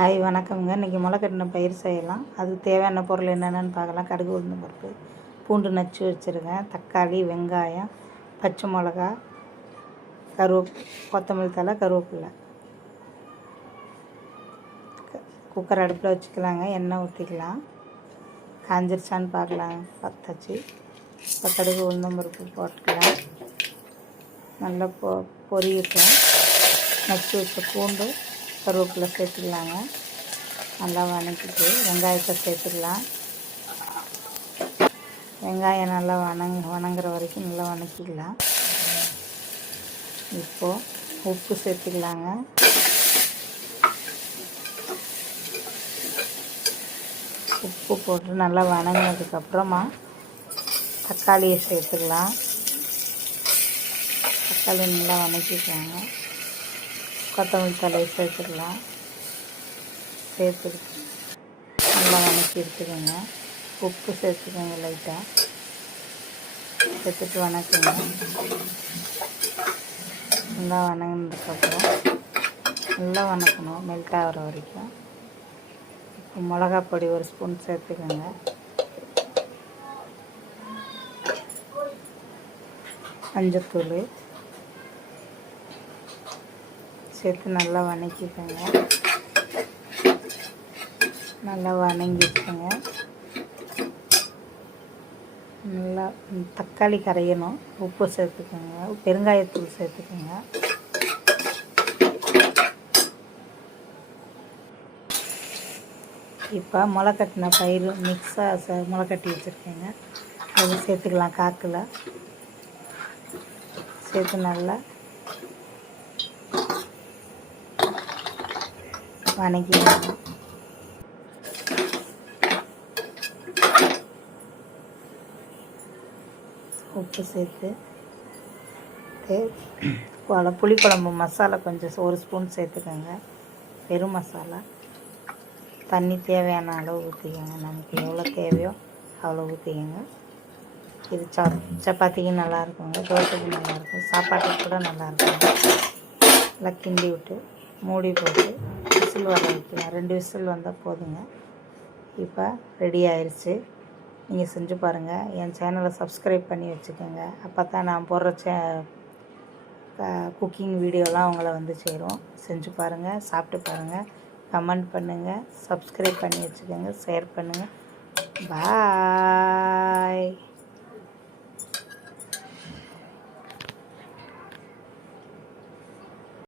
Hi வணக்கம்ங்க. இன்றைக்கி முளைக்கட்டின பயிர் செய்யலாம். அதுக்கு தேவையான பொருள் என்னென்னு பார்க்கலாம். கடுகு, உளுந்தம் பருப்பு, பூண்டு நச்சு வச்சுருக்கேன், தக்காளி, வெங்காயம், பச்சை மிளகா, கொத்தமல்லி தழை, கருவேப்பிலை. குக்கர் அடுப்பில் வச்சுக்கலாங்க. எண்ணெய் ஊற்றிக்கலாம். காஞ்சிருச்சான்னு பார்க்கலாம். பத்தாச்சு. இப்போ கடுகு, உளுந்தம் பருப்பு போட்டுக்கலாம். நல்லா பொரியட்டும். நச்சு வச்ச பூண்டு, கருவேப்பிலை சேர்த்துக்கலாங்க. நல்லா வதக்கிட்டு வெங்காயத்தை சேர்த்துக்கலாம். வெங்காயம் நல்லா வணங்குற வரைக்கும் நல்லா வதக்கிக்கலாம். இப்போது உப்பு சேர்த்துக்கலாங்க. உப்பு போட்டு நல்லா வதங்கினதுக்கப்புறமா தக்காளியை சேர்த்துக்கலாம். தக்காளி நல்லா வதக்கிக்கலாங்க. கொத்தமல்லி தழையை சேர்த்துக்கலாம். சேர்த்துட்டு நல்லா வதக்கி எடுத்துக்கோங்க. உப்பு சேர்த்துக்கோங்க லைட்டாக. சேர்த்துட்டு வதக்குங்க. நல்லா வதங்கினதுக்கப்புறம் நல்லா வதக்கணும், மெல்ட் ஆகிற வரைக்கும். இப்போ மிளகா பொடி ஒரு ஸ்பூன் சேர்த்துக்கோங்க. மஞ்சத்தூள் சேர்த்து நல்லா வதக்கிக்கோங்க. நல்லா வதங்கிடுச்சுங்க. நல்லா தக்காளி கரையணும். உப்பு சேர்த்துக்கோங்க. பெருங்காயத்தூள் சேர்த்துக்கோங்க. இப்போ முளைக்கட்டின பயிர் மிக்ஸாக முளைக்கட்டி வச்சுருக்கேங்க. அது சேர்த்துக்கலாம். காக்கில் சேர்த்து நல்லா வதக்கிக்கலாம். உப்பு சேர்த்து புளிக்குழம்பு மசாலா கொஞ்சம் ஒரு ஸ்பூன் சேர்த்துக்கோங்க. வெறும் மசாலா. தண்ணி தேவையான அளவு ஊற்றிக்கோங்க. நமக்கு எவ்வளோ தேவையோ அவ்வளோ ஊற்றிக்கோங்க. இது சப்பாத்திக்கு நல்லாயிருக்குங்க, தோசைக்கு நல்லாயிருக்கும், சாப்பாட்டுக்கு கூட நல்லாயிருக்கும். நல்லா கிண்டி விட்டு மூடி போட்டு விசில் வர வைக்கலாம். 2 விசில் வந்தால் போதுங்க. இப்போ ரெடி ஆயிடுச்சு. நீங்கள் செஞ்சு பாருங்கள். என் சேனலை சப்ஸ்கிரைப் பண்ணி வச்சுக்கோங்க. அப்போ தான் நான் போடுற குக்கிங் வீடியோலாம் அவங்கள வந்து சேரும். செஞ்சு பாருங்கள், சாப்பிட்டு பாருங்கள், கமெண்ட் பண்ணுங்கள், சப்ஸ்கிரைப் பண்ணி வச்சுக்கோங்க, ஷேர் பண்ணுங்கள். பாய்.